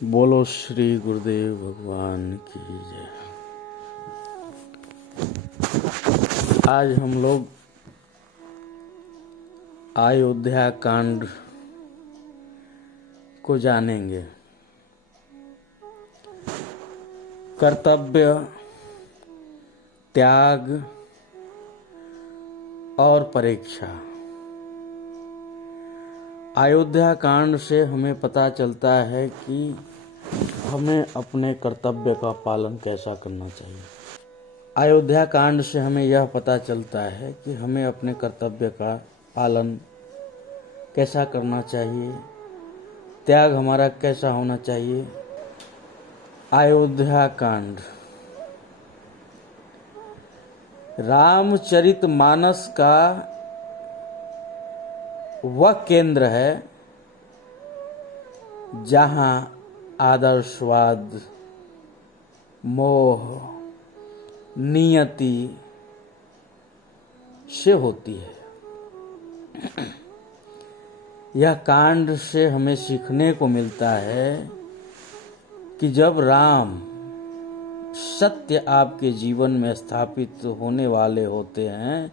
बोलो श्री गुरुदेव भगवान की जय। आज हम लोग अयोध्या कांड को जानेंगे। कर्तव्य, त्याग और परीक्षा। अयोध्या कांड से हमें पता चलता है कि हमें अपने कर्तव्य का पालन कैसा करना चाहिए। अयोध्या कांड से हमें यह पता चलता है कि हमें अपने कर्तव्य का पालन कैसा करना चाहिए, त्याग हमारा कैसा होना चाहिए। अयोध्या कांड रामचरितमानस का वह केंद्र है जहां आदर्शवाद, मोह, नियति से होती है। यह कांड से हमें सीखने को मिलता है कि जब राम सत्य आपके जीवन में स्थापित होने वाले होते हैं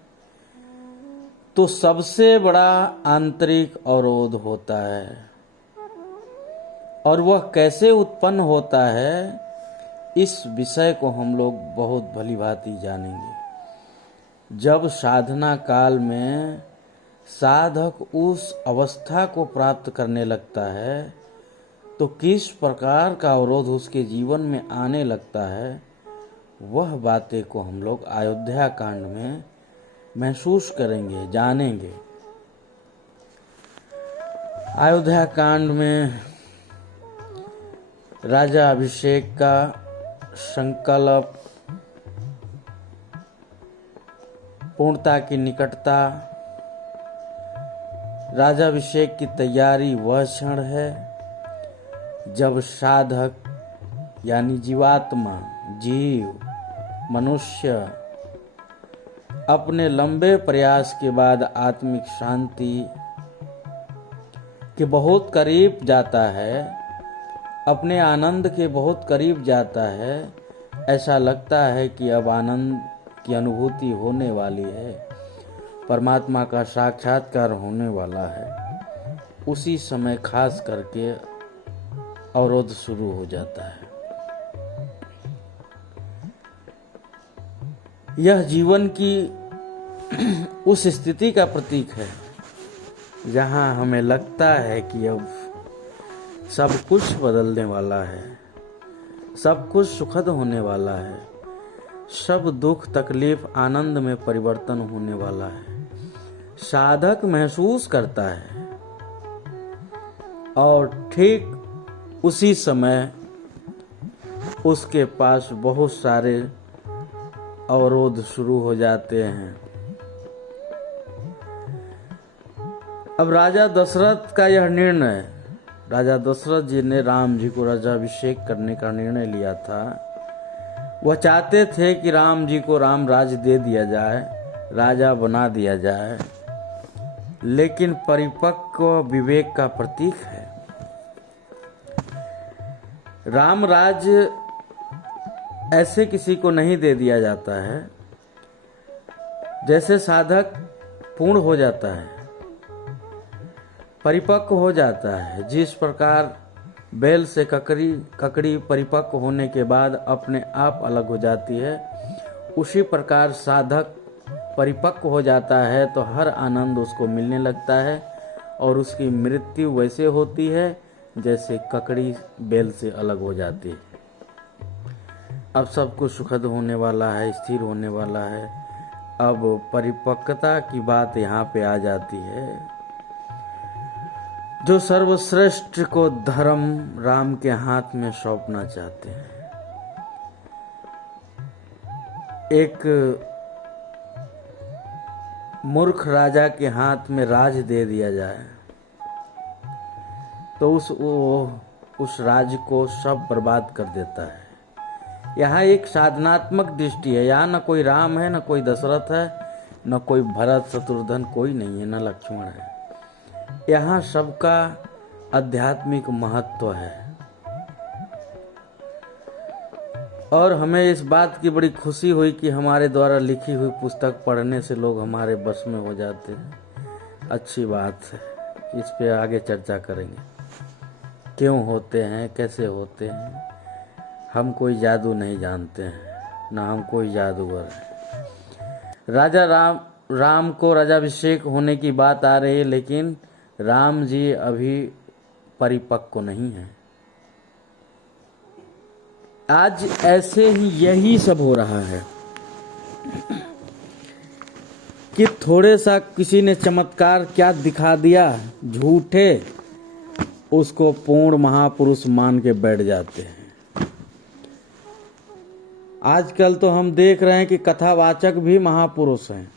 तो सबसे बड़ा आंतरिक अवरोध होता है, और वह कैसे उत्पन्न होता है इस विषय को हम लोग बहुत भली भांति जानेंगे। जब साधना काल में साधक उस अवस्था को प्राप्त करने लगता है तो किस प्रकार का अवरोध उसके जीवन में आने लगता है, वह बातें को हम लोग अयोध्या कांड में महसूस करेंगे, जानेंगे। अयोध्या कांड में राजा अभिषेक का संकल्प, पूर्णता की निकटता, राजाभिषेक की तैयारी वह क्षण है जब साधक यानी जीवात्मा, जीव, मनुष्य अपने लंबे प्रयास के बाद आत्मिक शांति के बहुत करीब जाता है, अपने आनंद के बहुत करीब जाता है। ऐसा लगता है कि अब आनंद की अनुभूति होने वाली है, परमात्मा का साक्षात्कार होने वाला है। उसी समय खास करके अवरोध शुरू हो जाता है। यह जीवन की उस स्थिति का प्रतीक है जहां हमें लगता है कि अब सब कुछ बदलने वाला है, सब कुछ सुखद होने वाला है, सब दुख तकलीफ आनंद में परिवर्तन होने वाला है। साधक महसूस करता है और ठीक उसी समय उसके पास बहुत सारे अवरोध शुरू हो जाते हैं। अब राजा दशरथ का यह निर्णय, राजा दशरथ जी ने राम जी को राजाभिषेक करने का निर्णय लिया था। वह चाहते थे कि राम जी को राम राज्य दे दिया जाए, राजा बना दिया जाए, लेकिन परिपक्व विवेक का प्रतीक है। राम राज्य ऐसे किसी को नहीं दे दिया जाता है। जैसे साधक पूर्ण हो जाता है, परिपक्व हो जाता है, जिस प्रकार बैल से ककड़ी परिपक्व होने के बाद अपने आप अलग हो जाती है, उसी प्रकार साधक परिपक्व हो जाता है तो हर आनंद उसको मिलने लगता है और उसकी मृत्यु वैसे होती है जैसे ककड़ी बैल से अलग हो जाती है। अब सब कुछ सुखद होने वाला है, स्थिर होने वाला है। अब परिपक्वता की बात यहाँ पे आ जाती है। जो सर्वश्रेष्ठ को धर्म राम के हाथ में सौंपना चाहते हैं। एक मूर्ख राजा के हाथ में राज दे दिया जाए तो उस राज को सब बर्बाद कर देता है। यहाँ एक साधनात्मक दृष्टि है। यहाँ न कोई राम है, न कोई दशरथ है, न कोई भरत शत्रुघ्न, कोई नहीं है, न लक्ष्मण है। यहाँ सबका आध्यात्मिक महत्व है। और हमें इस बात की बड़ी खुशी हुई कि हमारे द्वारा लिखी हुई पुस्तक पढ़ने से लोग हमारे बस में हो जाते हैं। अच्छी बात है, इस पे आगे चर्चा करेंगे, क्यों होते हैं, कैसे होते हैं। हम कोई जादू नहीं जानते हैं, ना हम कोई जादूगर हैं। राजा राम को राजाभिषेक होने की बात आ रही है, लेकिन राम जी अभी परिपक्व नहीं है। आज ऐसे ही यही सब हो रहा है कि थोड़े सा किसी ने चमत्कार क्या दिखा दिया, झूठे उसको पूर्ण महापुरुष मान के बैठ जाते हैं। आजकल तो हम देख रहे हैं कि कथावाचक भी महापुरुष हैं।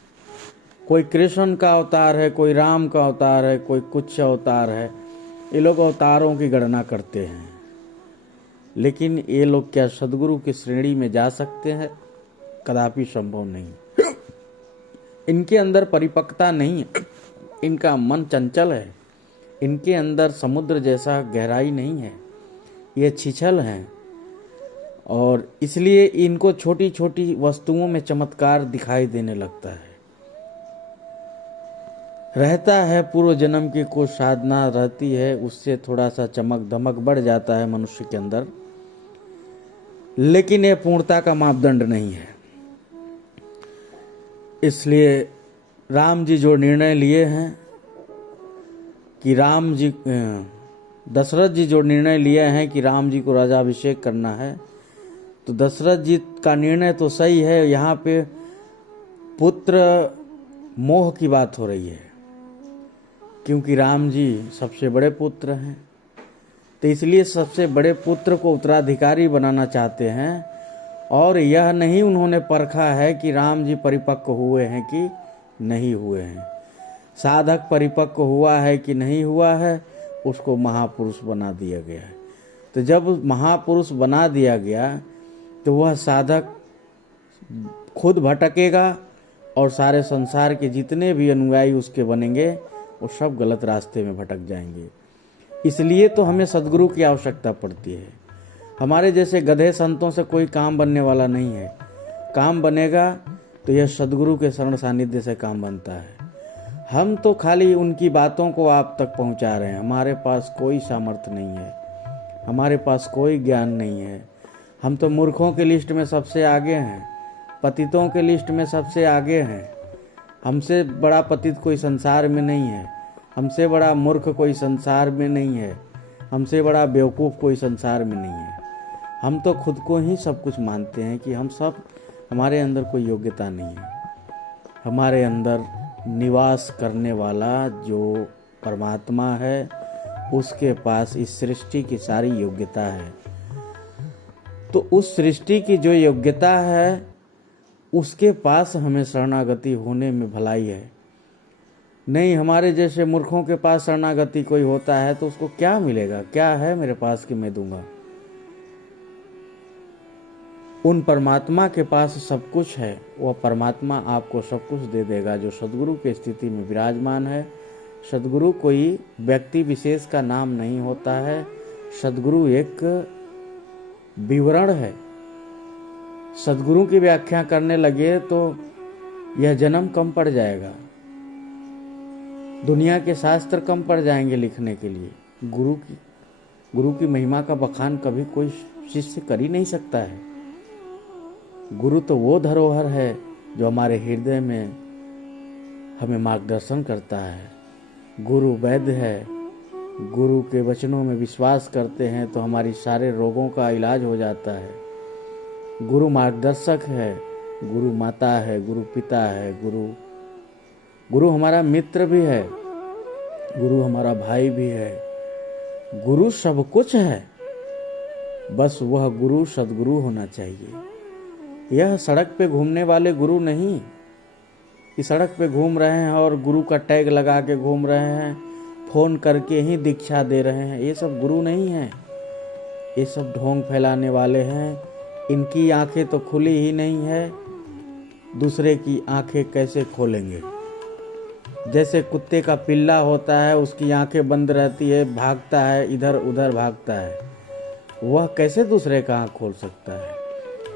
कोई कृष्ण का अवतार है, कोई राम का अवतार है, कोई कुछ अवतार है। ये लोग अवतारों की गणना करते हैं, लेकिन ये लोग क्या सदगुरु की श्रेणी में जा सकते हैं? कदापि संभव नहीं। इनके अंदर परिपक्वता नहीं है, इनका मन चंचल है, इनके अंदर समुद्र जैसा गहराई नहीं है, ये छिछल हैं और इसलिए इनको छोटी छोटी वस्तुओं में चमत्कार दिखाई देने लगता है। रहता है पूर्व जन्म की कुछ साधना रहती है, उससे थोड़ा सा चमक धमक बढ़ जाता है मनुष्य के अंदर, लेकिन यह पूर्णता का मापदंड नहीं है। इसलिए राम जी जो निर्णय लिए हैं कि दशरथ जी जो निर्णय लिए हैं कि राम जी को राजाभिषेक करना है, तो दशरथ जी का निर्णय तो सही है। यहाँ पे पुत्र मोह की बात हो रही है, क्योंकि राम जी सबसे बड़े पुत्र हैं, तो इसलिए सबसे बड़े पुत्र को उत्तराधिकारी बनाना चाहते हैं। और यह नहीं उन्होंने परखा है कि राम जी परिपक्व हुए हैं कि नहीं हुए हैं। साधक परिपक्व हुआ है कि नहीं हुआ है, उसको महापुरुष बना दिया गया है। तो जब महापुरुष बना दिया गया तो वह साधक खुद भटकेगा और सारे संसार के जितने भी अनुयायी उसके बनेंगे वो सब गलत रास्ते में भटक जाएंगे। इसलिए तो हमें सद्गुरु की आवश्यकता पड़ती है। हमारे जैसे गधे संतों से कोई काम बनने वाला नहीं है। काम बनेगा तो यह सद्गुरु के शरण सानिध्य से काम बनता है। हम तो खाली उनकी बातों को आप तक पहुंचा रहे हैं। हमारे पास कोई सामर्थ्य नहीं है, हमारे पास कोई ज्ञान नहीं है। हम तो मूर्खों की लिस्ट में सबसे आगे हैं, पतितों के लिस्ट में सबसे आगे हैं। हमसे बड़ा पतित कोई संसार में नहीं है, हमसे बड़ा मूर्ख कोई संसार में नहीं है, हमसे बड़ा बेवकूफ़ कोई संसार में नहीं है। हम तो खुद को ही सब कुछ मानते हैं कि हम सब, हमारे अंदर कोई योग्यता नहीं है। हमारे अंदर निवास करने वाला जो परमात्मा है, उसके पास इस सृष्टि की सारी योग्यता है। तो उस सृष्टि की जो योग्यता है, उसके पास हमें शरणागति होने में भलाई है। नहीं, हमारे जैसे मूर्खों के पास शरणागति कोई होता है तो उसको क्या मिलेगा? क्या है मेरे पास कि मैं दूंगा? उन परमात्मा के पास सब कुछ है। वह परमात्मा आपको सब कुछ दे देगा जो सद्गुरु की स्थिति में विराजमान है। सद्गुरु कोई व्यक्ति विशेष का नाम नहीं होता है, सद्गुरु एक विवरण है। सद्गुरु की व्याख्या करने लगे तो यह जन्म कम पड़ जाएगा, दुनिया के शास्त्र कम पड़ जाएंगे लिखने के लिए। गुरु की महिमा का बखान कभी कोई शिष्य कर ही नहीं सकता है। गुरु तो वो धरोहर है जो हमारे हृदय में हमें मार्गदर्शन करता है। गुरु वैद्य है। गुरु के वचनों में विश्वास करते हैं तो हमारी सारे रोगों का इलाज हो जाता है। गुरु मार्गदर्शक है, गुरु माता है, गुरु पिता है, गुरु हमारा मित्र भी है, गुरु हमारा भाई भी है। गुरु सब कुछ है, बस वह गुरु सद्गुरु होना चाहिए। यह सड़क पे घूमने वाले गुरु नहीं कि सड़क पे घूम रहे हैं और गुरु का टैग लगा के घूम रहे हैं, फोन करके ही दीक्षा दे रहे हैं। ये सब गुरु नहीं है, ये सब ढोंग फैलाने वाले हैं। इनकी आंखें तो खुली ही नहीं है, दूसरे की आंखें कैसे खोलेंगे? जैसे कुत्ते का पिल्ला होता है, उसकी आंखें बंद रहती है, भागता है, इधर उधर भागता है, वह कैसे दूसरे का आंख खोल सकता है?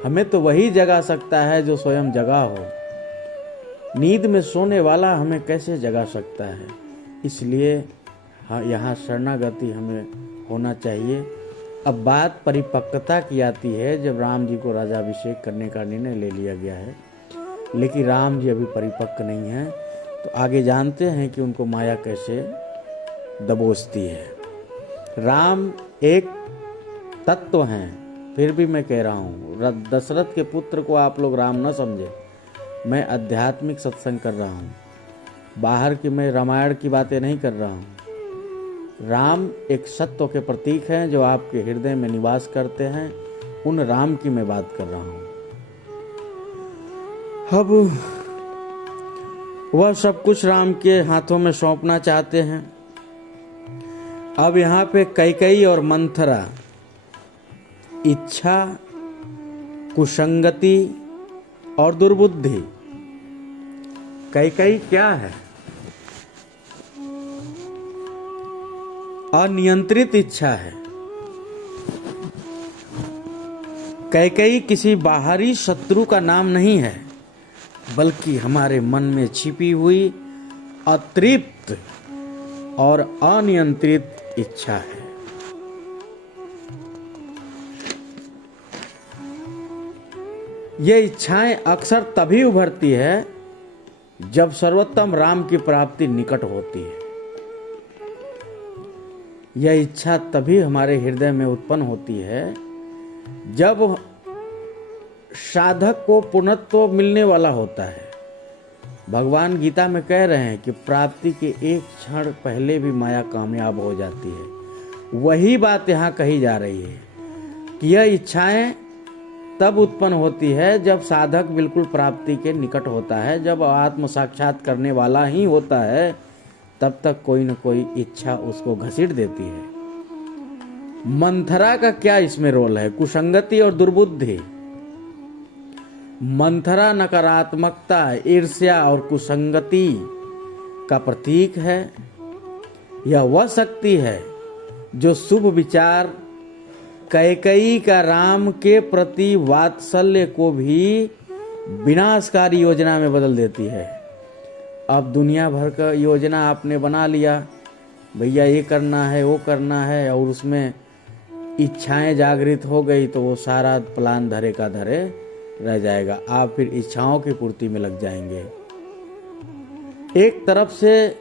हमें तो वही जगा सकता है जो स्वयं जगा हो। नींद में सोने वाला हमें कैसे जगा सकता है। इसलिए यहाँ शरणागति हमें होना चाहिए। अब बात परिपक्वता की आती है, जब राम जी को राज्याभिषेक करने का निर्णय ले लिया गया है, लेकिन राम जी अभी परिपक्व नहीं हैं। तो आगे जानते हैं कि उनको माया कैसे दबोचती है। राम एक तत्व हैं, फिर भी मैं कह रहा हूँ, दशरथ के पुत्र को आप लोग राम न समझे। मैं आध्यात्मिक सत्संग कर रहा हूँ, बाहर की मैं रामायण की बातें नहीं कर रहा हूँ। राम एक सत्व के प्रतीक हैं जो आपके हृदय में निवास करते हैं, उन राम की मैं बात कर रहा हूँ। अब वह सब कुछ राम के हाथों में सौंपना चाहते हैं। अब यहाँ पे कैकेयी और मंथरा, इच्छा, कुसंगति और दुर्बुद्धि। कैकेयी क्या है? अनियंत्रित इच्छा है। कैकेयी किसी बाहरी शत्रु का नाम नहीं है, बल्कि हमारे मन में छिपी हुई अतृप्त और अनियंत्रित इच्छा है। ये इच्छाएं अक्सर तभी उभरती है जब सर्वोत्तम राम की प्राप्ति निकट होती है। यह इच्छा तभी हमारे हृदय में उत्पन्न होती है जब साधक को पूर्णत्व मिलने वाला होता है। भगवान गीता में कह रहे हैं कि प्राप्ति के एक क्षण पहले भी माया कामयाब हो जाती है। वही बात यहाँ कही जा रही है कि यह इच्छाएं तब उत्पन्न होती है जब साधक बिल्कुल प्राप्ति के निकट होता है, जब आत्म साक्षात करने वाला ही होता है, तब तक कोई न कोई इच्छा उसको घसीट देती है। मंथरा का क्या इसमें रोल है? कुसंगति और दुर्बुद्धि। मंथरा नकारात्मकता, ईर्ष्या और कुसंगति का प्रतीक है। यह वह शक्ति है जो शुभ विचार, कैकेयी का राम के प्रति वात्सल्य को भी विनाशकारी योजना में बदल देती है। अब दुनिया भर का योजना आपने बना लिया, भैया ये करना है वो करना है, और उसमें इच्छाएं जागृत हो गई तो वो सारा प्लान धरे का धरे रह जाएगा। आप फिर इच्छाओं की पूर्ति में लग जाएंगे। एक तरफ से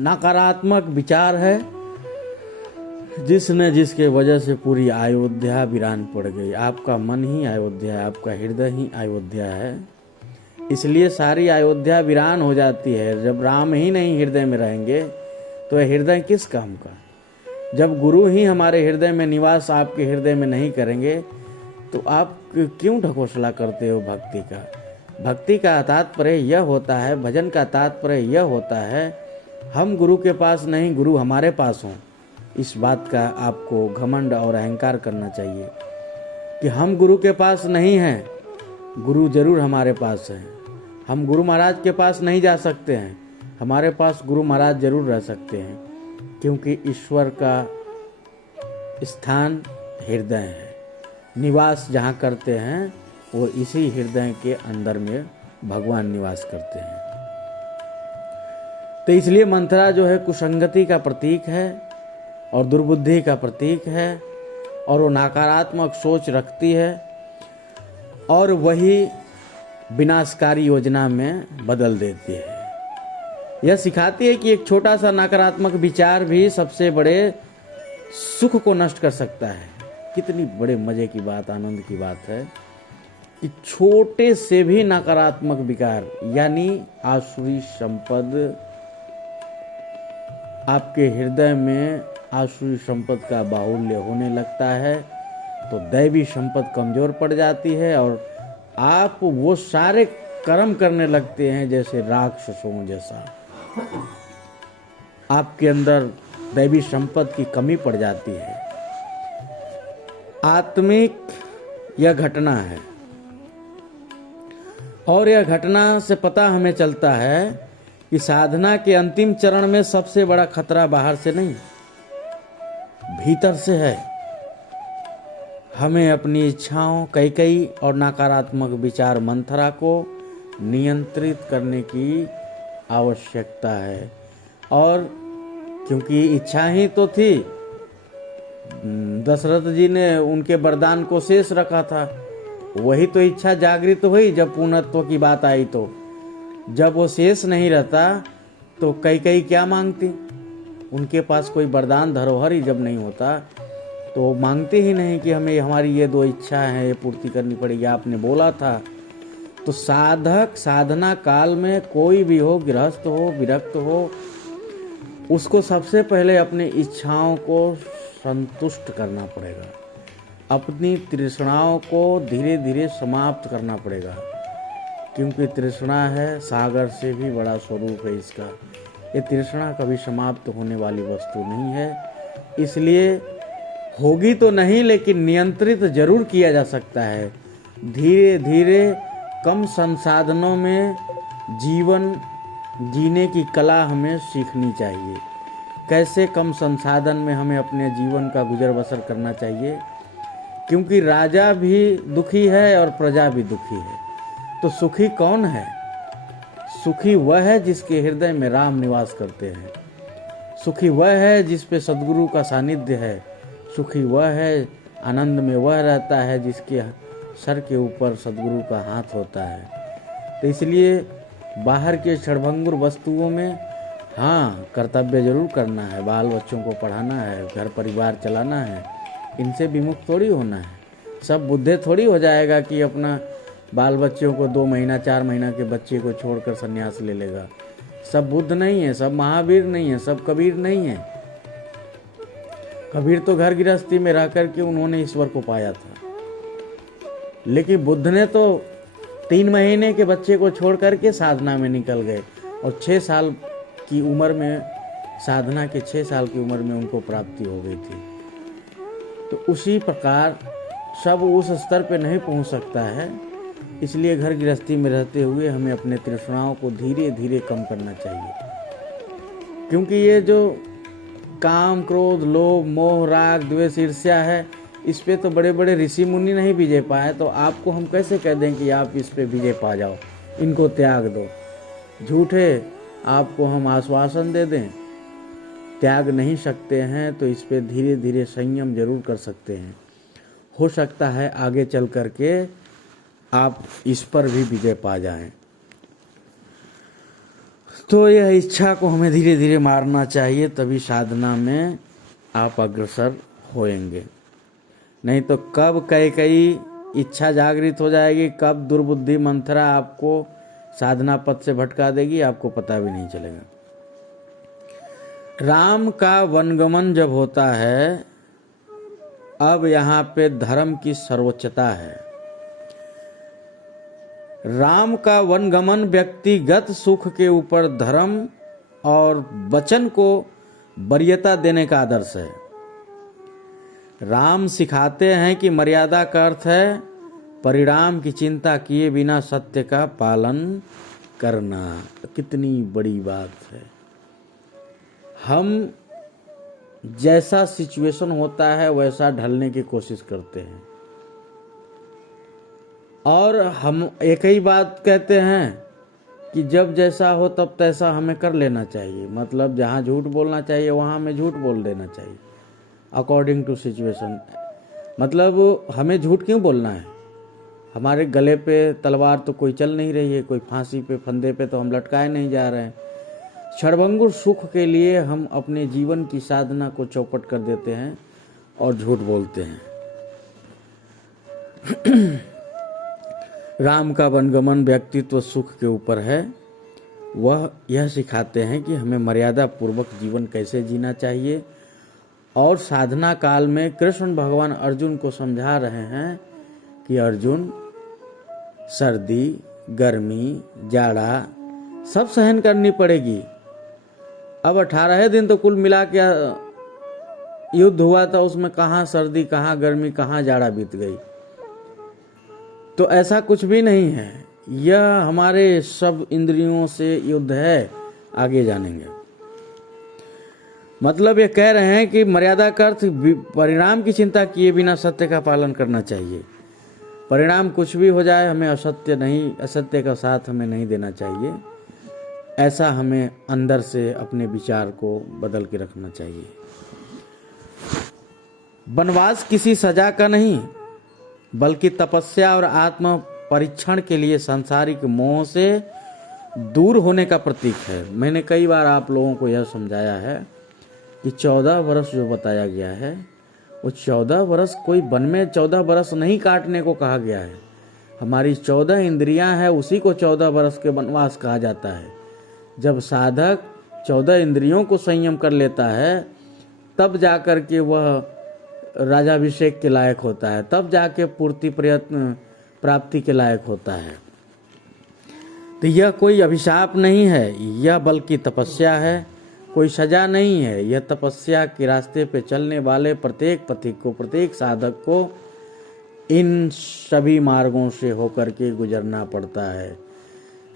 नकारात्मक विचार है जिसके वजह से पूरी अयोध्या वीरान पड़ गई। आपका मन ही अयोध्या है, आपका हृदय ही अयोध्या है, इसलिए सारी अयोध्या वीरान हो जाती है। जब राम ही नहीं हृदय में रहेंगे तो यह हृदय किस काम का? जब गुरु ही हमारे हृदय में निवास आपके हृदय में नहीं करेंगे तो आप क्यों ढकोसला करते हो भक्ति का? भक्ति का तात्पर्य यह होता है, भजन का तात्पर्य यह होता है, हम गुरु के पास नहीं, गुरु हमारे पास हों। इस बात का आपको घमंड और अहंकार करना चाहिए कि हम गुरु के पास नहीं हैं, गुरु जरूर हमारे पास है। हम गुरु महाराज के पास नहीं जा सकते हैं, हमारे पास गुरु महाराज जरूर रह सकते हैं, क्योंकि ईश्वर का स्थान हृदय है। निवास जहाँ करते हैं वो इसी हृदय के अंदर में भगवान निवास करते हैं। तो इसलिए मंथरा जो है कुसंगति का प्रतीक है और दुर्बुद्धि का प्रतीक है, और वो नकारात्मक सोच रखती है और वही विनाशकारी योजना में बदल देती है। यह सिखाती है कि एक छोटा सा नकारात्मक विचार भी सबसे बड़े सुख को नष्ट कर सकता है। कितनी बड़े मजे की बात, आनंद की बात है कि छोटे से भी नकारात्मक विकार यानी आसुरी संपद, आपके हृदय में आसुरी संपद का बाहुल्य होने लगता है तो दैवी संपद कमजोर पड़ जाती है और आप वो सारे कर्म करने लगते हैं जैसे राक्षसों जैसा। आपके अंदर दैवी संपद की कमी पड़ जाती है। आत्मिक यह घटना है, और यह घटना से पता हमें चलता है कि साधना के अंतिम चरण में सबसे बड़ा खतरा बाहर से नहीं, भीतर से है। हमें अपनी इच्छाओं, कई और नकारात्मक विचार मंथरा को नियंत्रित करने की आवश्यकता है। और क्योंकि इच्छा ही तो थी, दशरथ जी ने उनके वरदान को शेष रखा था, वही तो इच्छा जागृत हुई जब पूर्णत्व की बात आई। तो जब वो शेष नहीं रहता तो कई क्या मांगती? उनके पास कोई वरदान धरोहर ही जब नहीं होता तो मांगते ही नहीं कि हमें हमारी ये 2 इच्छा है, ये पूर्ति करनी पड़ेगी। आपने बोला था। तो साधक साधना काल में कोई भी हो, गृहस्थ हो, विरक्त हो, उसको सबसे पहले अपनी इच्छाओं को संतुष्ट करना पड़ेगा, अपनी तृष्णाओं को धीरे धीरे समाप्त करना पड़ेगा। क्योंकि तृष्णा है सागर से भी बड़ा स्वरूप है इसका। ये तृष्णा कभी समाप्त होने वाली वस्तु नहीं है। इसलिए होगी तो नहीं, लेकिन नियंत्रित जरूर किया जा सकता है। धीरे धीरे कम संसाधनों में जीवन जीने की कला हमें सीखनी चाहिए। कैसे कम संसाधन में हमें अपने जीवन का गुजर बसर करना चाहिए, क्योंकि राजा भी दुखी है और प्रजा भी दुखी है। तो सुखी कौन है? सुखी वह है जिसके हृदय में राम निवास करते हैं। सुखी वह है जिस पे सद्गुरु का सानिध्य है। सुखी वह है, आनंद में वह रहता है जिसके सर के ऊपर सद्गुरु का हाथ होता है। तो इसलिए बाहर के क्षणभंगुर वस्तुओं में हाँ कर्तव्य जरूर करना है, बाल बच्चों को पढ़ाना है, घर परिवार चलाना है, इनसे विमुख थोड़ी होना है। सब बुद्धे थोड़ी हो जाएगा कि अपना बाल बच्चों को 2 महीना 4 महीना के बच्चे को छोड़कर संन्यास ले लेगा। सब बुद्ध नहीं है, सब महावीर नहीं है, सब कबीर नहीं है। कबीर तो घर गृहस्थी में रह कर के उन्होंने ईश्वर को पाया था, लेकिन बुद्ध ने तो 3 महीने के बच्चे को छोड़ करके साधना में निकल गए और 6 साल की उम्र में, साधना के 6 साल की उम्र में उनको प्राप्ति हो गई थी। तो उसी प्रकार सब उस स्तर पे नहीं पहुंच सकता है। इसलिए घर गृहस्थी में रहते हुए हमें अपने तृष्णाओं को धीरे धीरे कम करना चाहिए। क्योंकि ये जो काम, क्रोध, लोभ, मोह, राग, द्वेष, ईर्ष्या है, इस पे तो बड़े बड़े ऋषि मुनि नहीं विजय पाए। तो आपको हम कैसे कह दें कि आप इस पे विजय पा जाओ, इनको त्याग दो? झूठे आपको हम आश्वासन दे दें, त्याग नहीं सकते हैं। तो इस पे धीरे धीरे संयम जरूर कर सकते हैं। हो सकता है आगे चल करके आप इस पर भी विजय पा जाएं। तो यह इच्छा को हमें धीरे धीरे मारना चाहिए, तभी साधना में आप अग्रसर होएंगे। नहीं तो कब कई इच्छा जागृत हो जाएगी, कब दुर्बुद्धि मंथरा आपको साधना पथ से भटका देगी, आपको पता भी नहीं चलेगा। राम का वनगमन जब होता है, अब यहाँ पे धर्म की सर्वोच्चता है। राम का वनगमन व्यक्तिगत सुख के ऊपर धर्म और वचन को वरीयता देने का आदर्श है। राम सिखाते हैं कि मर्यादा का अर्थ है परिणाम की चिंता किए बिना सत्य का पालन करना। कितनी बड़ी बात है। हम जैसा सिचुएशन होता है वैसा ढलने की कोशिश करते हैं, और हम एक ही बात कहते हैं कि जब जैसा हो तब तैसा हमें कर लेना चाहिए। मतलब जहाँ झूठ बोलना चाहिए वहाँ हमें झूठ बोल देना चाहिए, अकॉर्डिंग टू सिचुएशन। मतलब हमें झूठ क्यों बोलना है? हमारे गले पे तलवार तो कोई चल नहीं रही है, कोई फांसी पे, फंदे पे तो हम लटकाए नहीं जा रहे हैं। क्षणभंगुर सुख के लिए हम अपने जीवन की साधना को चौपट कर देते हैं और झूठ बोलते हैं। राम का वनगमन व्यक्तित्व सुख के ऊपर है। वह यह सिखाते हैं कि हमें मर्यादा पूर्वक जीवन कैसे जीना चाहिए। और साधना काल में कृष्ण भगवान अर्जुन को समझा रहे हैं कि अर्जुन, सर्दी, गर्मी, जाड़ा सब सहन करनी पड़ेगी। अब 18 दिन तो कुल मिला के युद्ध हुआ था, उसमें कहाँ सर्दी, कहाँ गर्मी, कहाँ जाड़ा बीत गई। तो ऐसा कुछ भी नहीं है, यह हमारे सब इंद्रियों से युद्ध है। आगे जानेंगे। मतलब ये कह रहे हैं कि मर्यादा का अर्थ परिणाम की चिंता किए बिना सत्य का पालन करना चाहिए। परिणाम कुछ भी हो जाए, हमें असत्य का साथ हमें नहीं देना चाहिए। ऐसा हमें अंदर से अपने विचार को बदल के रखना चाहिए। वनवास किसी सजा का नहीं, बल्कि तपस्या और आत्म परीक्षण के लिए सांसारिक मोह से दूर होने का प्रतीक है। मैंने कई बार आप लोगों को यह समझाया है कि 14 वर्ष जो बताया गया है, वो 14 वर्ष कोई वन में 14 वर्ष नहीं काटने को कहा गया है। हमारी 14 इंद्रियां हैं, उसी को 14 वर्ष के वनवास कहा जाता है। जब साधक 14 इंद्रियों को संयम कर लेता है, तब जाकर के वह राजाभिषेक के लायक होता है, तब जाके पूर्ति प्रयत्न प्राप्ति के लायक होता है। तो यह कोई अभिशाप नहीं है, यह बल्कि तपस्या है, कोई सजा नहीं है। यह तपस्या के रास्ते पे चलने वाले प्रत्येक पथिक को, प्रत्येक साधक को इन सभी मार्गों से होकर के गुजरना पड़ता है।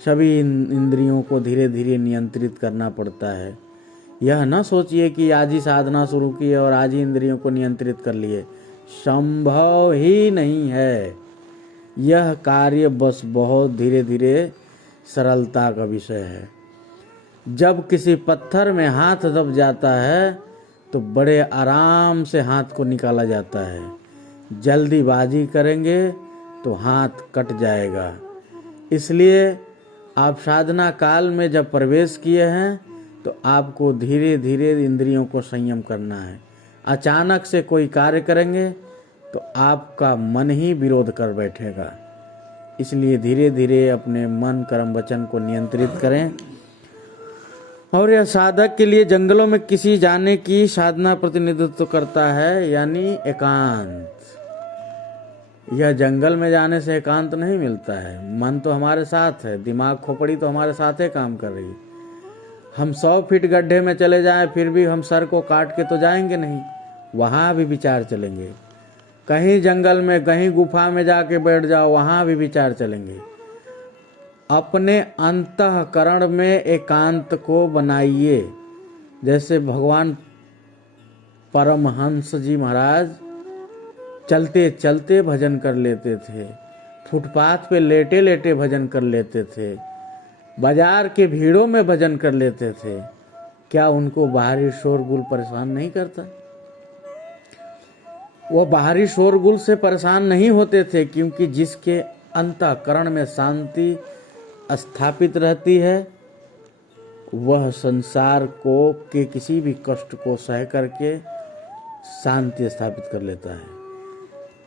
सभी इंद्रियों को धीरे धीरे नियंत्रित करना पड़ता है। यह न सोचिए कि आज ही साधना शुरू की और आज ही इंद्रियों को नियंत्रित कर लिए, संभव ही नहीं है। यह कार्य बस बहुत धीरे धीरे सरलता का विषय है। जब किसी पत्थर में हाथ दब जाता है तो बड़े आराम से हाथ को निकाला जाता है। जल्दीबाजी करेंगे तो हाथ कट जाएगा। इसलिए आप साधना काल में जब प्रवेश किए हैं तो आपको धीरे धीरे इंद्रियों को संयम करना है। अचानक से कोई कार्य करेंगे तो आपका मन ही विरोध कर बैठेगा। इसलिए धीरे धीरे अपने मन, कर्म, वचन को नियंत्रित करें। और यह साधक के लिए जंगलों में किसी जाने की साधना प्रतिनिधित्व करता है, यानी एकांत। यह जंगल में जाने से एकांत नहीं मिलता है। मन तो हमारे साथ है, दिमाग खोपड़ी तो हमारे साथ ही काम कर रही। हम 100 फीट गड्ढे में चले जाएं फिर भी हम सर को काट के तो जाएंगे नहीं, वहां भी विचार चलेंगे। कहीं जंगल में, कहीं गुफा में जाके बैठ जाओ, वहां भी विचार चलेंगे। अपने अंतःकरण में एकांत को बनाइए। जैसे भगवान परमहंस जी महाराज चलते चलते भजन कर लेते थे, फुटपाथ पे लेटे लेटे भजन कर लेते थे, बाजार के भीड़ों में भजन कर लेते थे। क्या उनको बाहरी शोरगुल परेशान नहीं करता? वो बाहरी शोरगुल से परेशान नहीं होते थे, क्योंकि जिसके अंतःकरण में शांति स्थापित रहती है वह संसार को के किसी भी कष्ट को सह करके शांति स्थापित कर लेता है।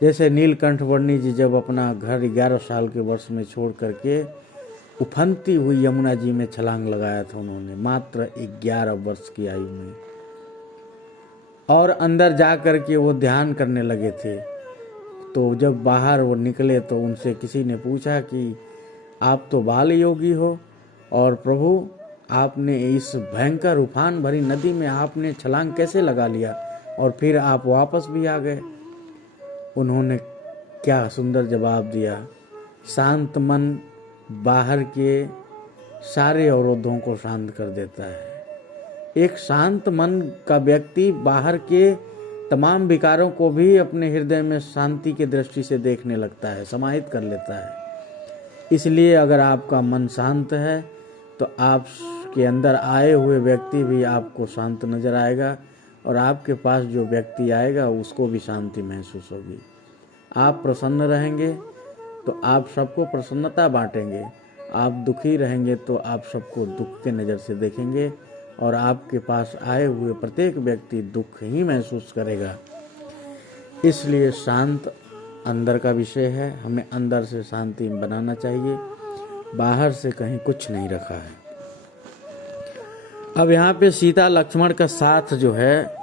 जैसे नीलकंठ वर्णी जी जब अपना घर 11 साल के वर्ष में छोड़ करके उफनती हुई यमुना जी में छलांग लगाया था उन्होंने, मात्र 11 वर्ष की आयु में। और अंदर जा करके वो ध्यान करने लगे थे। तो जब बाहर वो निकले तो उनसे किसी ने पूछा कि आप तो बाल योगी हो और प्रभु आपने इस भयंकर उफान भरी नदी में आपने छलांग कैसे लगा लिया और फिर आप वापस भी आ गए? उन्होंने क्या सुंदर जवाब दिया, शांत मन बाहर के सारे अवरोधों को शांत कर देता है। एक शांत मन का व्यक्ति बाहर के तमाम विकारों को भी अपने हृदय में शांति की दृष्टि से देखने लगता है, समाहित कर लेता है। इसलिए अगर आपका मन शांत है तो आपके अंदर आए हुए व्यक्ति भी आपको शांत नजर आएगा और आपके पास जो व्यक्ति आएगा उसको भी शांति महसूस होगी। आप प्रसन्न रहेंगे तो आप सबको प्रसन्नता बांटेंगे, आप दुखी रहेंगे तो आप सबको दुख के नज़र से देखेंगे और आपके पास आए हुए प्रत्येक व्यक्ति दुख ही महसूस करेगा। इसलिए शांत अंदर का विषय है, हमें अंदर से शांति बनाना चाहिए, बाहर से कहीं कुछ नहीं रखा है। अब यहाँ पे सीता लक्ष्मण का साथ जो है,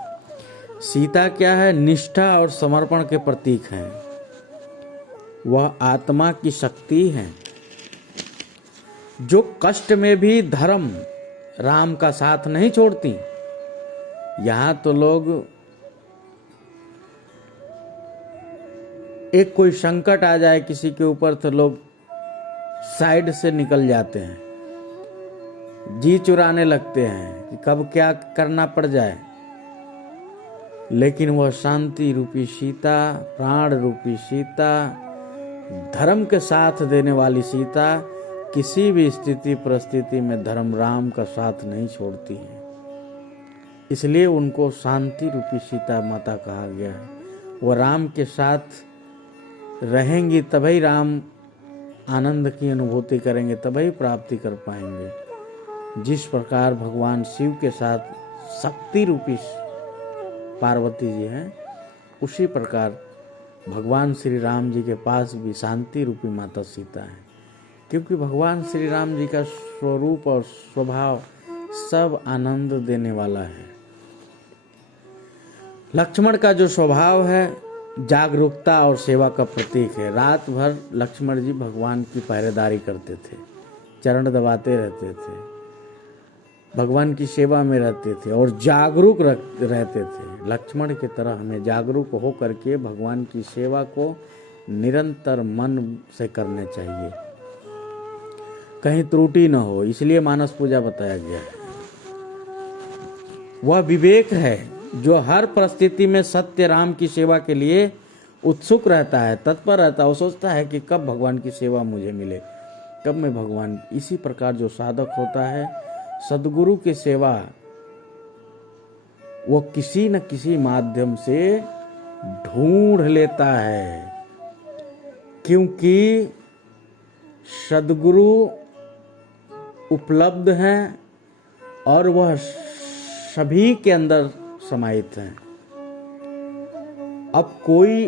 सीता क्या है? निष्ठा और समर्पण के प्रतीक हैं। वह आत्मा की शक्ति है जो कष्ट में भी धर्म राम का साथ नहीं छोड़ती। यहाँ तो लोग एक कोई संकट आ जाए किसी के ऊपर तो लोग साइड से निकल जाते हैं, जी चुराने लगते हैं कि कब क्या करना पड़ जाए। लेकिन वह शांति रूपी सीता, प्राण रूपी सीता, धर्म के साथ देने वाली सीता किसी भी स्थिति परिस्थिति में धर्म राम का साथ नहीं छोड़ती है। इसलिए उनको शांति रूपी सीता माता कहा गया है। वह राम के साथ रहेंगी तभी राम आनंद की अनुभूति करेंगे, तभी प्राप्ति कर पाएंगे। जिस प्रकार भगवान शिव के साथ शक्ति रूपी पार्वती जी हैं, उसी प्रकार भगवान श्री राम जी के पास भी शांति रूपी माता सीता है। क्योंकि भगवान श्री राम जी का स्वरूप और स्वभाव सब आनंद देने वाला है। लक्ष्मण का जो स्वभाव है जागरूकता और सेवा का प्रतीक है। रात भर लक्ष्मण जी भगवान की पहरेदारी करते थे, चरण दबाते रहते थे, भगवान की सेवा में रहते थे और जागरूक रहते थे। लक्ष्मण की तरह हमें जागरूक हो करके भगवान की सेवा को निरंतर मन से करने चाहिए, कहीं त्रुटि न हो। इसलिए मानस पूजा बताया गया है। वह विवेक है जो हर परिस्थिति में सत्य राम की सेवा के लिए उत्सुक रहता है, तत्पर रहता है। वो सोचता है कि कब भगवान की सेवा मुझे मिले, कब मैं भगवान। इसी प्रकार जो साधक होता है सदगुरु की सेवा वो किसी न किसी माध्यम से ढूंढ लेता है, क्योंकि सदगुरु उपलब्ध हैं और वह सभी के अंदर समाहित हैं। अब कोई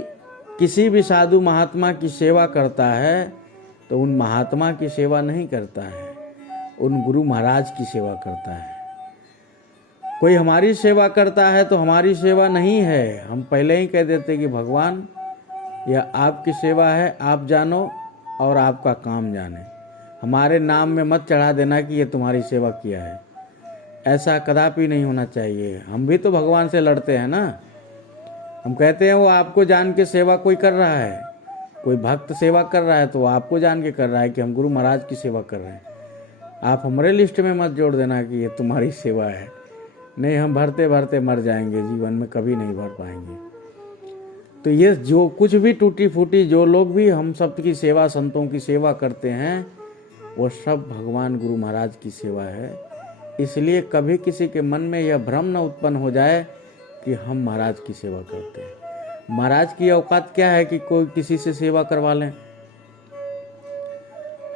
किसी भी साधु महात्मा की सेवा करता है तो उन महात्मा की सेवा नहीं करता है, उन गुरु महाराज की सेवा करता है। कोई हमारी सेवा करता है तो हमारी सेवा नहीं है। हम पहले ही कह देते कि भगवान यह आपकी सेवा है, आप जानो और आपका काम जाने। हमारे नाम में मत चढ़ा देना कि ये तुम्हारी सेवा किया है। ऐसा कदापि नहीं होना चाहिए। हम भी तो भगवान से लड़ते हैं ना। हम कहते हैं वो आपको जान के सेवा कोई कर रहा है, कोई भक्त सेवा कर रहा है तो वो आपको जान के कर रहा है कि हम गुरु महाराज की सेवा कर रहे हैं। आप हमारे लिस्ट में मत जोड़ देना कि ये तुम्हारी सेवा है। नहीं, हम भरते भरते मर जाएंगे, जीवन में कभी नहीं भर पाएंगे। तो ये जो कुछ भी टूटी फूटी जो लोग भी हम सब की सेवा, संतों की सेवा करते हैं, वो सब भगवान गुरु महाराज की सेवा है। इसलिए कभी किसी के मन में यह भ्रम न उत्पन्न हो जाए कि हम महाराज की सेवा करते हैं। महाराज की औकात क्या है कि कोई किसी से सेवा करवा लें।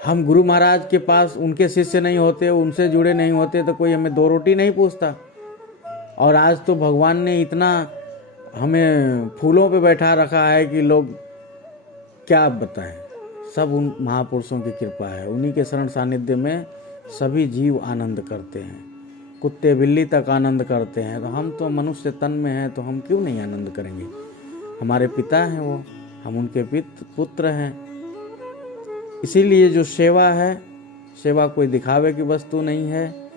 हम गुरु महाराज के पास उनके शिष्य नहीं होते, उनसे जुड़े नहीं होते तो कोई हमें दो रोटी नहीं पूछता। और आज तो भगवान ने इतना हमें फूलों पे बैठा रखा है कि लोग क्या बताएं। सब उन महापुरुषों की कृपा है। उन्हीं के शरण सानिध्य में सभी जीव आनंद करते हैं, कुत्ते बिल्ली तक आनंद करते हैं। तो हम तो मनुष्य तन में हैं तो हम क्यों नहीं आनंद करेंगे। हमारे पिता हैं वो, हम उनके पुत्र हैं। इसीलिए जो सेवा है, सेवा कोई दिखावे की वस्तु नहीं है।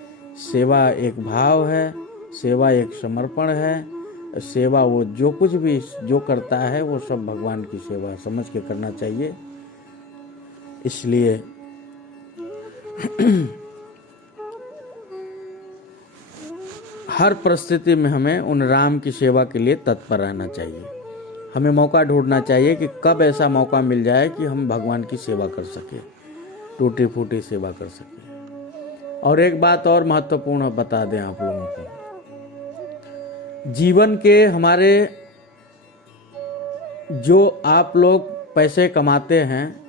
सेवा एक भाव है, सेवा एक समर्पण है। सेवा वो जो कुछ भी जो करता है वो सब भगवान की सेवा समझ के करना चाहिए। इसलिए हर परिस्थिति में हमें उन राम की सेवा के लिए तत्पर रहना चाहिए। हमें मौका ढूंढना चाहिए कि कब ऐसा मौका मिल जाए कि हम भगवान की सेवा कर सके, टूटी फूटी सेवा कर सके। और एक बात और महत्वपूर्ण बता दें आप लोगों को, जीवन के हमारे जो आप लोग पैसे कमाते हैं,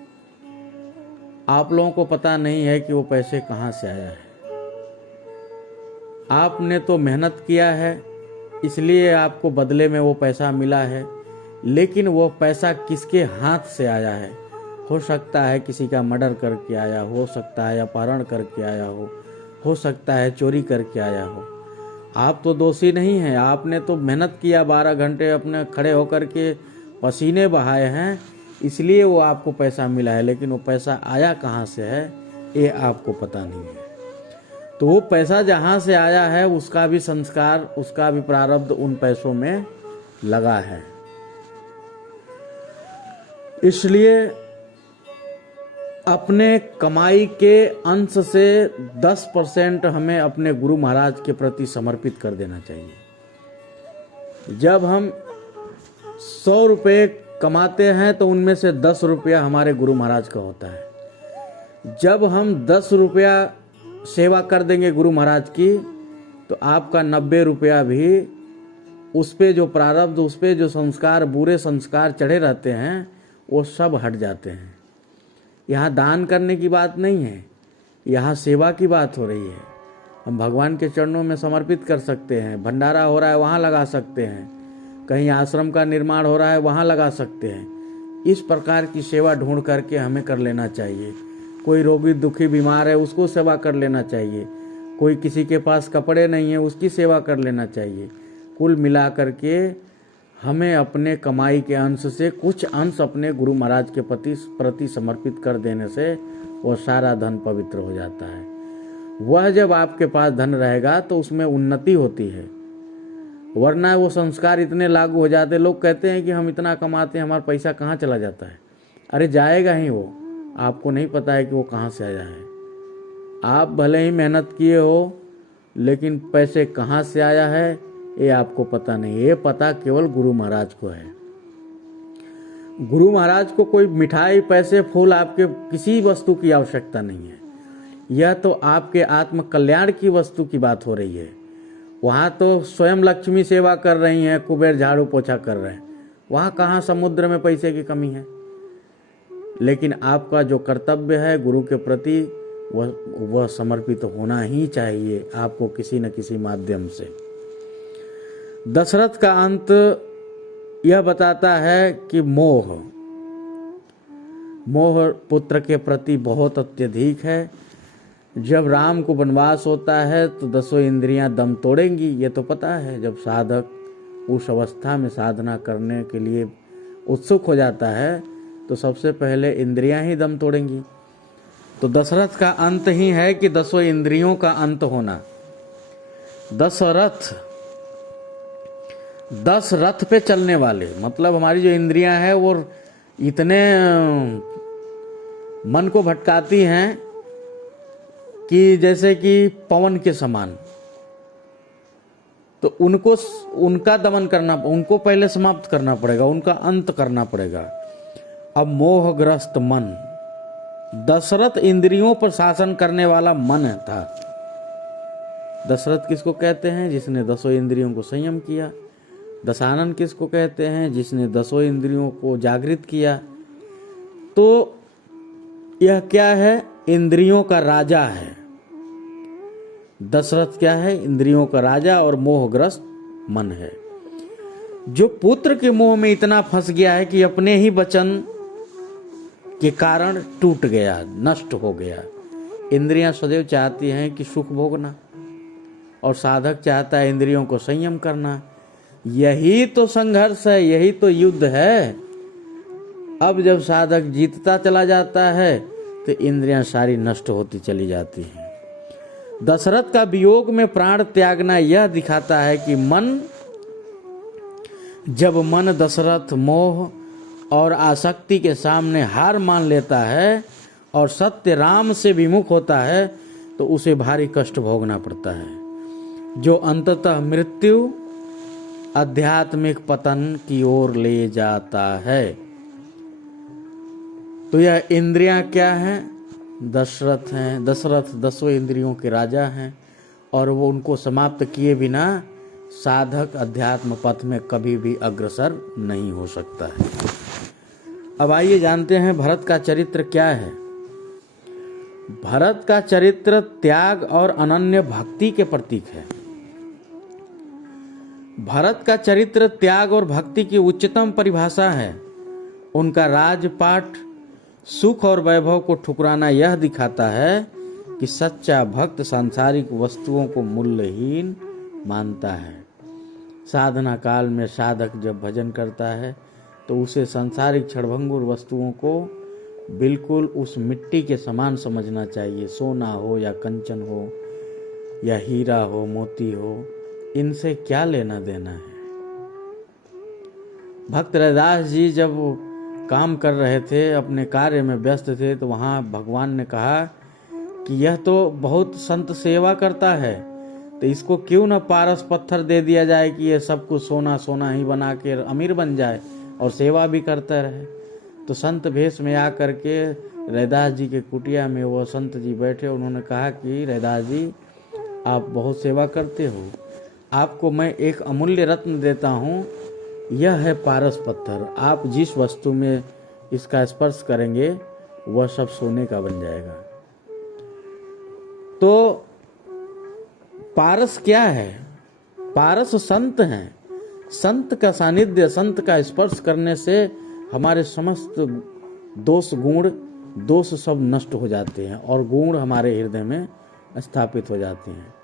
आप लोगों को पता नहीं है कि वो पैसे कहाँ से आया है। आपने तो मेहनत किया है, इसलिए आपको बदले में वो पैसा मिला है। लेकिन वो पैसा किसके हाथ से आया है? हो सकता है किसी का मर्डर करके आया, हो सकता है अपहरण करके आया हो सकता है चोरी करके आया हो। आप तो दोषी नहीं हैं। आपने तो मेहनत किया, 12 घंटे अपने खड़े होकर के पसीने बहाए हैं, इसलिए वो आपको पैसा मिला है। लेकिन वो पैसा आया कहाँ से है ये आपको पता नहीं है। तो वो पैसा जहाँ से आया है उसका भी संस्कार, उसका भी प्रारब्ध उन पैसों में लगा है। इसलिए अपने कमाई के अंश से 10% हमें अपने गुरु महाराज के प्रति समर्पित कर देना चाहिए। जब हम 100 रुपये कमाते हैं तो उनमें से 10 रुपया हमारे गुरु महाराज का होता है। जब हम 10 रुपया सेवा कर देंगे गुरु महाराज की, तो आपका 90 रुपया भी उस पे जो प्रारब्ध, उस पे जो संस्कार, बुरे संस्कार चढ़े रहते हैं, वो सब हट जाते हैं। यहाँ दान करने की बात नहीं है, यहाँ सेवा की बात हो रही है। हम भगवान के चरणों में समर्पित कर सकते हैं, भंडारा हो रहा है वहाँ लगा सकते हैं, कहीं आश्रम का निर्माण हो रहा है वहाँ लगा सकते हैं। इस प्रकार की सेवा ढूंढ करके हमें कर लेना चाहिए। कोई रोगी दुखी बीमार है उसको सेवा कर लेना चाहिए, कोई किसी के पास कपड़े नहीं है उसकी सेवा कर लेना चाहिए। कुल मिला करके हमें अपने कमाई के अंश से कुछ अंश अपने गुरु महाराज के प्रति समर्पित कर देने से वो सारा धन पवित्र हो जाता है। वह जब आपके पास धन रहेगा तो उसमें उन्नति होती है, वरना वो संस्कार इतने लागू हो जाते। लोग कहते हैं कि हम इतना कमाते हैं, हमारा पैसा कहाँ चला जाता है। अरे जाएगा ही वो, आपको नहीं पता है कि वो कहाँ से आया है। आप भले ही मेहनत किए हो, लेकिन पैसे कहाँ से आया है ये आपको पता नहीं। ये पता केवल गुरु महाराज को है। गुरु महाराज को कोई मिठाई, पैसे, फूल, आपके किसी वस्तु की आवश्यकता नहीं है। यह तो आपके आत्म कल्याण की वस्तु की बात हो रही है। वहाँ तो स्वयं लक्ष्मी सेवा कर रही हैं, कुबेर झाड़ू पोछा कर रहे हैं, वहाँ कहाँ समुद्र में पैसे की कमी है। लेकिन आपका जो कर्तव्य है गुरु के प्रति, वह समर्पित होना ही चाहिए आपको किसी न किसी माध्यम से। दशरथ का अंत यह बताता है कि मोह पुत्र के प्रति बहुत अत्यधिक है। जब राम को वनवास होता है तो 10 इंद्रियां दम तोड़ेंगी, ये तो पता है। जब साधक उस अवस्था में साधना करने के लिए उत्सुक हो जाता है तो सबसे पहले इंद्रियां ही दम तोड़ेंगी। तो दशरथ का अंत ही है कि 10 इंद्रियों का अंत होना। 10 रथ पे चलने वाले, मतलब हमारी जो इंद्रियां हैं वो इतने मन को भटकाती हैं कि जैसे कि पवन के समान। तो उनका दमन करना, उनको पहले समाप्त करना पड़ेगा, उनका अंत करना पड़ेगा। अब मोहग्रस्त मन, दशरथ इंद्रियों पर शासन करने वाला मन था। दशरथ किसको कहते हैं? जिसने 10 इंद्रियों को संयम किया। दशानन किसको कहते हैं? जिसने 10 इंद्रियों को जागृत किया। तो यह क्या है? इंद्रियों का राजा है। दशरथ क्या है? इंद्रियों का राजा और मोहग्रस्त मन है, जो पुत्र के मोह में इतना फंस गया है कि अपने ही वचन के कारण टूट गया, नष्ट हो गया। इंद्रियां सदैव चाहती हैं कि सुख भोगना, और साधक चाहता है इंद्रियों को संयम करना। यही तो संघर्ष है, यही तो युद्ध है। अब जब साधक जीतता चला जाता है तो इंद्रियां सारी नष्ट होती चली जाती हैं। दशरथ का वियोग में प्राण त्यागना यह दिखाता है कि जब मन दशरथ मोह और आसक्ति के सामने हार मान लेता है और सत्य राम से विमुख होता है तो उसे भारी कष्ट भोगना पड़ता है, जो अंततः मृत्यु, आध्यात्मिक पतन की ओर ले जाता है। तो यह इंद्रियां क्या हैं? दशरथ हैं। दशरथ 10 इंद्रियों के राजा हैं, और वो उनको समाप्त किए बिना साधक अध्यात्म पथ में कभी भी अग्रसर नहीं हो सकता है। अब आइए जानते हैं भरत का चरित्र क्या है। भरत का चरित्र त्याग और अनन्य भक्ति के प्रतीक है। भरत का चरित्र त्याग और भक्ति की उच्चतम परिभाषा है। उनका राजपाट सुख और वैभव को ठुकराना यह दिखाता है कि सच्चा भक्त सांसारिक वस्तुओं को मूल्यहीन मानता है। साधना काल में साधक जब भजन करता है तो उसे सांसारिक क्षणभंगुर वस्तुओं को बिल्कुल उस मिट्टी के समान समझना चाहिए। सोना हो या कंचन हो या हीरा हो, मोती हो, इनसे क्या लेना देना है। भक्त रैदास जी जब काम कर रहे थे, अपने कार्य में व्यस्त थे, तो वहाँ भगवान ने कहा कि यह तो बहुत संत सेवा करता है, तो इसको क्यों ना पारस पत्थर दे दिया जाए कि ये सब कुछ सोना सोना ही बना के अमीर बन जाए और सेवा भी करता रहे। तो संत भेष में आकर के रैदास जी के कुटिया में वो संत जी बैठे। उन्होंने कहा कि रैदास जी, आप बहुत सेवा करते हो, आपको मैं एक अमूल्य रत्न देता हूँ, यह है पारस पत्थर। आप जिस वस्तु में इसका स्पर्श करेंगे वह सब सोने का बन जाएगा। तो पारस क्या है? पारस संत हैं। संत का सानिध्य, संत का स्पर्श करने से हमारे समस्त दोष गुण, दोष सब नष्ट हो जाते हैं और गुण हमारे हृदय में स्थापित हो जाते हैं।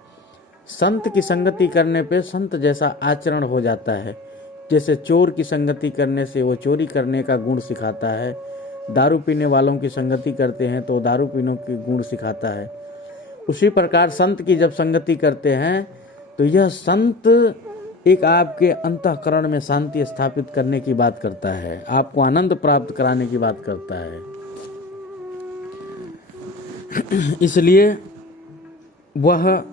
संत की संगति करने पे संत जैसा आचरण हो जाता है। जैसे चोर की संगति करने से वो चोरी करने का गुण सिखाता है, दारू पीने वालों की संगति करते हैं तो दारू पीने के गुण सिखाता है। उसी प्रकार संत की जब संगति करते हैं तो यह संत एक आपके अंतःकरण में शांति स्थापित करने की बात करता है, आपको आनंद प्राप्त कराने की बात करता है। इसलिए वह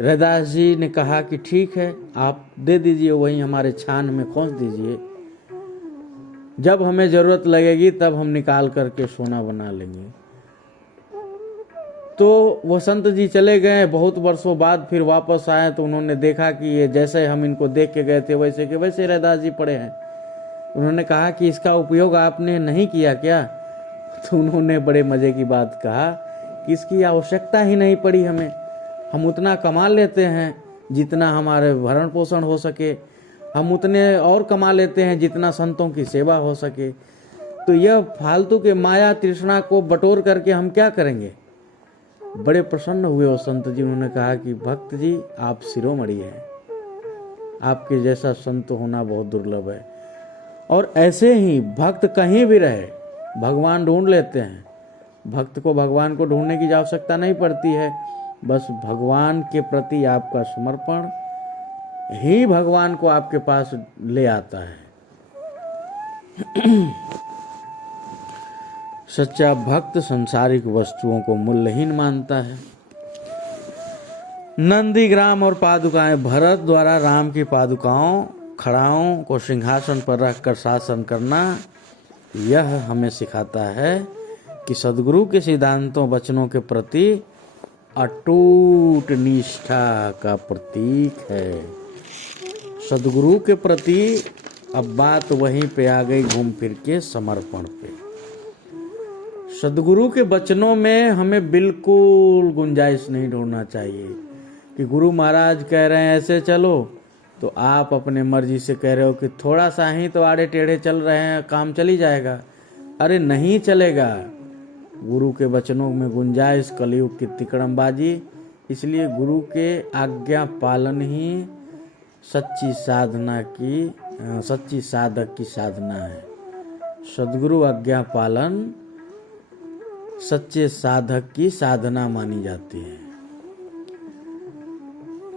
रैदास जी ने कहा कि ठीक है, आप दे दीजिए, वहीं हमारे छान में खोस दीजिए, जब हमें जरूरत लगेगी तब हम निकाल करके सोना बना लेंगे। तो वो संत जी चले गए। बहुत वर्षों बाद फिर वापस आए तो उन्होंने देखा कि ये जैसे हम इनको देख के गए थे वैसे के वैसे रैदास जी पड़े हैं। उन्होंने कहा कि इसका उपयोग आपने नहीं किया क्या? तो उन्होंने बड़े मजे की बात कहा कि इसकी आवश्यकता ही नहीं पड़ी हमें, हम उतना कमा लेते हैं जितना हमारे भरण पोषण हो सके, हम उतने और कमा लेते हैं जितना संतों की सेवा हो सके। तो यह फालतू के माया तृष्णा को बटोर करके हम क्या करेंगे? बड़े प्रसन्न हुए वो संत जी। उन्होंने कहा कि भक्त जी, आप शिरोमणि हैं, आपके जैसा संत होना बहुत दुर्लभ है। और ऐसे ही भक्त कहीं भी रहे भगवान ढूंढ लेते हैं। भक्त को भगवान को ढूंढने की आवश्यकता नहीं पड़ती है, बस भगवान के प्रति आपका समर्पण ही भगवान को आपके पास ले आता है। सच्चा भक्त सांसारिक वस्तुओं को मूल्यहीन मानता है। नंदीग्राम और पादुकाएं, भरत द्वारा राम की पादुकाओं खड़ाओं को सिंहासन पर रखकर शासन करना, यह हमें सिखाता है कि सद्गुरु के सिद्धांतों वचनों के प्रति अटूट निष्ठा का प्रतीक है। सद्गुरु के प्रति अब बात वहीं पे आ गई, घूम फिर के समर्पण पे। सद्गुरु के वचनों में हमें बिल्कुल गुंजाइश नहीं ढूंढना चाहिए कि गुरु महाराज कह रहे हैं ऐसे चलो तो आप अपने मर्जी से कह रहे हो कि थोड़ा सा ही तो आड़े टेढ़े चल रहे हैं, काम चली जाएगा। अरे नहीं चलेगा। गुरु के वचनों में गुंजाइश कलयुग की तिकड़मबाजी। इसलिए गुरु के आज्ञा पालन ही सच्ची साधक की साधना है। सद्गुरु आज्ञा पालन सच्चे साधक की साधना मानी जाती है।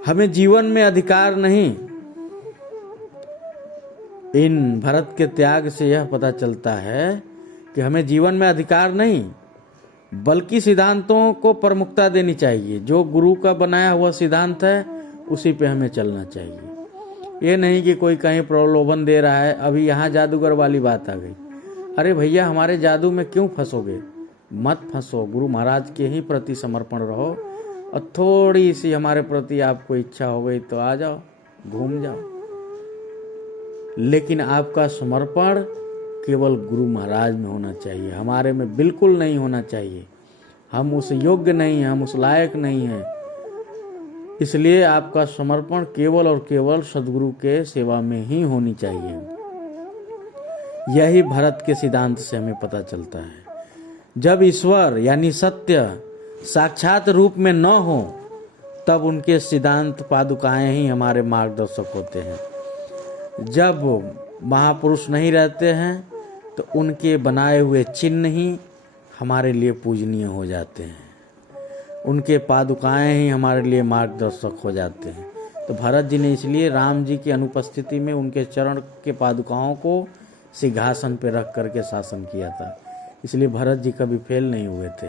हमें जीवन में अधिकार नहीं। इन भरत के त्याग से यह पता चलता है कि हमें जीवन में अधिकार नहीं, बल्कि सिद्धांतों को प्रमुखता देनी चाहिए। जो गुरु का बनाया हुआ सिद्धांत है उसी पे हमें चलना चाहिए। ये नहीं कि कोई कहीं प्रलोभन दे रहा है। अभी यहाँ जादूगर वाली बात आ गई। अरे भैया, हमारे जादू में क्यों फंसोगे? मत फंसो। गुरु महाराज के ही प्रति समर्पण रहो और थोड़ी सी हमारे प्रति आपको इच्छा हो गई तो आ जाओ, घूम जाओ, लेकिन आपका समर्पण केवल गुरु महाराज में होना चाहिए, हमारे में बिल्कुल नहीं होना चाहिए। हम उस योग्य नहीं हैं, हम उस लायक नहीं हैं। इसलिए आपका समर्पण केवल और केवल सद्गुरु के सेवा में ही होनी चाहिए। यही भरत के सिद्धांत से हमें पता चलता है। जब ईश्वर यानी सत्य साक्षात रूप में न हो तब उनके सिद्धांत पादुकाएं ही हमारे मार्गदर्शक होते हैं। जब महापुरुष नहीं रहते हैं तो उनके बनाए हुए चिन्ह ही हमारे लिए पूजनीय हो जाते हैं, उनके पादुकाएं ही हमारे लिए मार्गदर्शक हो जाते हैं। तो भरत जी ने इसलिए राम जी की अनुपस्थिति में उनके चरण के पादुकाओं को सिंहासन पर रख करके शासन किया था। इसलिए भरत जी कभी फेल नहीं हुए थे।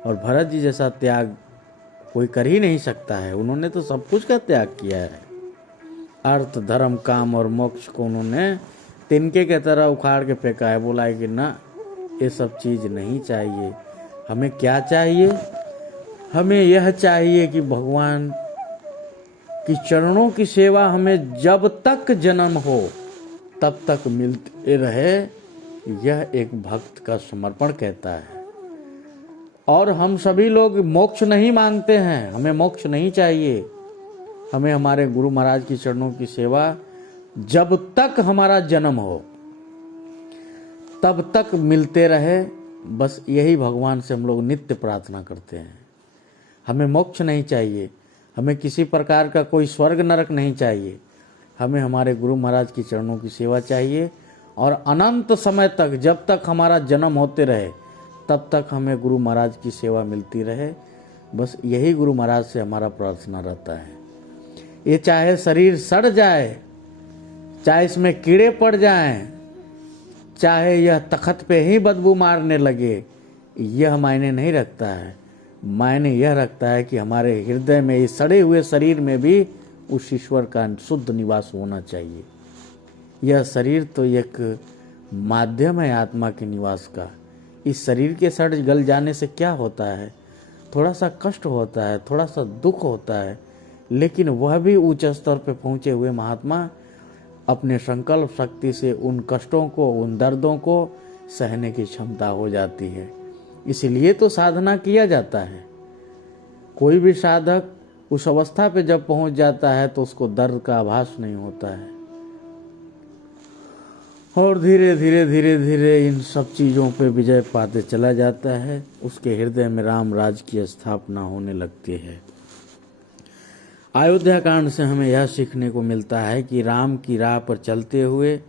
और भरत जी जैसा त्याग कोई कर ही नहीं सकता है। उन्होंने तो सब कुछ का त्याग किया है। अर्थ, धर्म, काम और मोक्ष को उन्होंने तिनके के तरह उखाड़ के फेंका है। बोला है कि ना, ये सब चीज़ नहीं चाहिए। हमें क्या चाहिए? हमें यह चाहिए कि भगवान की चरणों की सेवा हमें जब तक जन्म हो तब तक मिलते रहे। यह एक भक्त का समर्पण कहता है। और हम सभी लोग मोक्ष नहीं मांगते हैं, हमें मोक्ष नहीं चाहिए। हमें हमारे गुरु महाराज की चरणों की सेवा जब तक हमारा जन्म हो तब तक मिलते रहे। बस यही भगवान से हम लोग नित्य प्रार्थना करते हैं। हमें मोक्ष नहीं चाहिए, हमें किसी प्रकार का कोई स्वर्ग नरक नहीं चाहिए। हमें हमारे गुरु महाराज की चरणों की सेवा चाहिए और अनंत समय तक, जब तक हमारा जन्म होते रहे तब तक हमें गुरु महाराज की सेवा मिलती रहे। बस यही गुरु महाराज से हमारा प्रार्थना रहता है। ये चाहे शरीर सड़ जाए, चाहे इसमें कीड़े पड़ जाएं, चाहे यह तखत पे ही बदबू मारने लगे, यह मायने नहीं रखता है। मायने यह रखता है कि हमारे हृदय में, इस सड़े हुए शरीर में भी उस ईश्वर का शुद्ध निवास होना चाहिए। यह शरीर तो एक माध्यम है आत्मा के निवास का। इस शरीर के सड़ गल जाने से क्या होता है? थोड़ा सा कष्ट होता है, थोड़ा सा दुख होता है, लेकिन वह भी उच्च स्तर पर पहुँचे हुए महात्मा अपने संकल्प शक्ति से उन कष्टों को, उन दर्दों को सहने की क्षमता हो जाती है। इसलिए तो साधना किया जाता है। कोई भी साधक उस अवस्था पे जब पहुंच जाता है तो उसको दर्द का आभास नहीं होता है और धीरे धीरे धीरे धीरे इन सब चीज़ों पे विजय पाते चला जाता है। उसके हृदय में राम राज की स्थापना होने लगती है। अयोध्या कांड से हमें यह सीखने को मिलता है कि राम की राह पर चलते हुए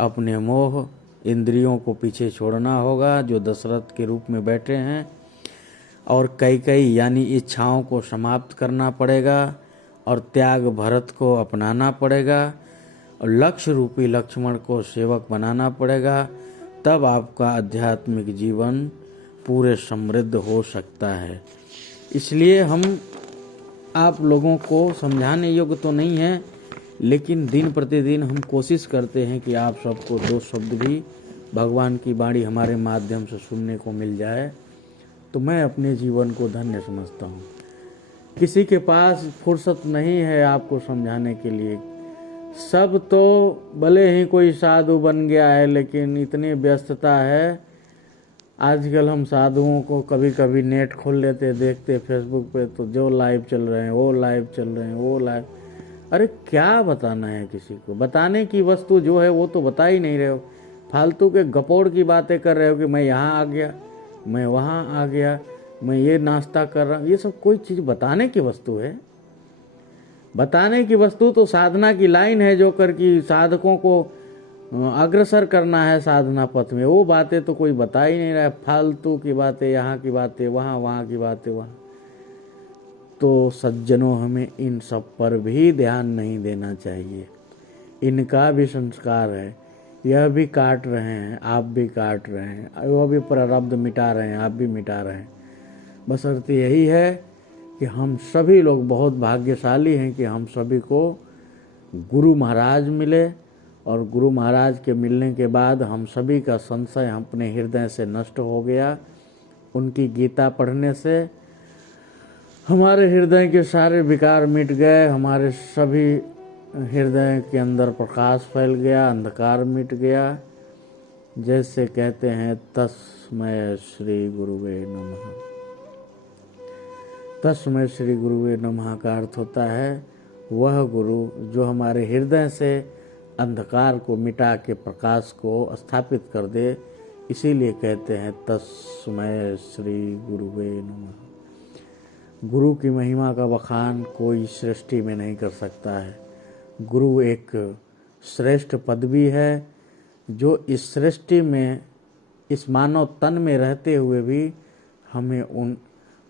अपने मोह, इंद्रियों को पीछे छोड़ना होगा जो दशरथ के रूप में बैठे हैं, और कई यानी इच्छाओं को समाप्त करना पड़ेगा और त्याग भरत को अपनाना पड़ेगा और लक्ष्य रूपी लक्ष्मण को सेवक बनाना पड़ेगा। तब आपका आध्यात्मिक जीवन पूरे समृद्ध हो सकता है। इसलिए हम आप लोगों को समझाने योग्य तो नहीं है, लेकिन दिन प्रतिदिन हम कोशिश करते हैं कि आप सबको दो शब्द भी भगवान की वाणी हमारे माध्यम से सुनने को मिल जाए तो मैं अपने जीवन को धन्य समझता हूँ। किसी के पास फुर्सत नहीं है आपको समझाने के लिए। सब तो भले ही कोई साधु बन गया है, लेकिन इतनी व्यस्तता है आजकल। हम साधुओं को कभी कभी नेट खोल लेते, देखते फेसबुक पे, तो जो लाइव चल रहे हैं वो लाइव चल रहे हैं, वो लाइव। अरे क्या बताना है किसी को? बताने की वस्तु जो है वो तो बता ही नहीं रहे हो। फालतू के गपोड़ की बातें कर रहे हो कि मैं यहाँ आ गया, मैं वहाँ आ गया, मैं ये नाश्ता कर रहा हूँ। ये सब कोई चीज़ बताने की वस्तु है? बताने की वस्तु तो साधना की लाइन है, जो कर कि साधकों को अग्रसर करना है साधना पथ में। वो बातें तो कोई बता ही नहीं रहा है। फालतू की बातें, यहाँ की बातें वहाँ, वहाँ की बातें वहाँ। तो सज्जनों, हमें इन सब पर भी ध्यान नहीं देना चाहिए। इनका भी संस्कार है। यह भी काट रहे हैं, आप भी काट रहे हैं। वह भी प्रारब्ध मिटा रहे हैं, आप भी मिटा रहे हैं। बशर्ते यही है कि हम सभी लोग बहुत भाग्यशाली हैं कि हम सभी को गुरु महाराज मिले, और गुरु महाराज के मिलने के बाद हम सभी का संशय अपने हृदय से नष्ट हो गया। उनकी गीता पढ़ने से हमारे हृदय के सारे विकार मिट गए। हमारे सभी हृदय के अंदर प्रकाश फैल गया, अंधकार मिट गया। जैसे कहते हैं तस्मै श्री गुरुवे नमः। तस्मै श्री गुरुवे नमः का अर्थ होता है वह गुरु जो हमारे हृदय से अंधकार को मिटा के प्रकाश को स्थापित कर दे। इसीलिए कहते हैं तस्मै श्री गुरुवे नमः। गुरु की महिमा का बखान कोई सृष्टि में नहीं कर सकता है। गुरु एक श्रेष्ठ पदवी है जो इस सृष्टि में, इस मानव तन में रहते हुए भी हमें उन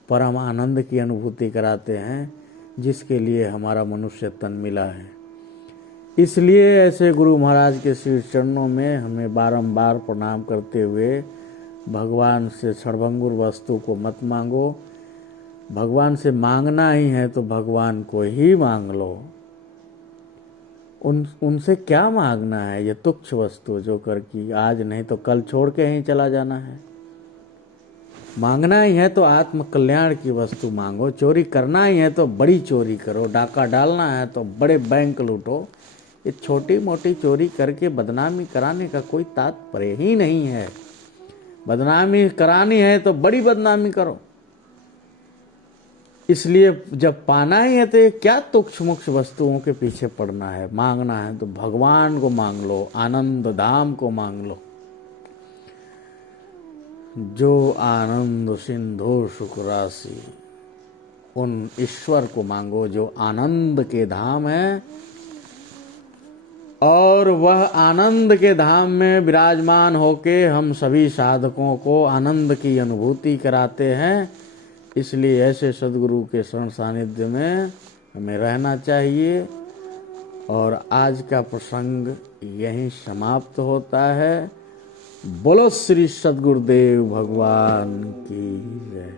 परम आनंद की अनुभूति कराते हैं जिसके लिए हमारा मनुष्य तन मिला है। इसलिए ऐसे गुरु महाराज के श्री चरणों में हमें बारंबार प्रणाम करते हुए भगवान से क्षणभंगुर वस्तु को मत मांगो। भगवान से मांगना ही है तो भगवान को ही मांग लो। उनसे क्या मांगना है? ये तुच्छ वस्तु जो कर की आज नहीं तो कल छोड़ के ही चला जाना है। मांगना ही है तो आत्म कल्याण की वस्तु मांगो। चोरी करना ही है तो बड़ी चोरी करो। डाका डालना है तो बड़े बैंक लूटो। ये छोटी मोटी चोरी करके बदनामी कराने का कोई तात्पर्य ही नहीं है। बदनामी करानी है तो बड़ी बदनामी करो। इसलिए जब पाना ही है तो ये क्या तुच्छ मुक्ष वस्तुओं के पीछे पड़ना है। मांगना है तो भगवान को मांग लो, आनंद धाम को मांग लो। जो आनंद सिंधु सुख राशि, उन ईश्वर को मांगो जो आनंद के धाम है। और वह आनंद के धाम में विराजमान होके हम सभी साधकों को आनंद की अनुभूति कराते हैं। इसलिए ऐसे सद्गुरु के शरण सानिध्य में हमें रहना चाहिए। और आज का प्रसंग यहीं समाप्त होता है। बोलो श्री सद्गुरुदेव भगवान की जय।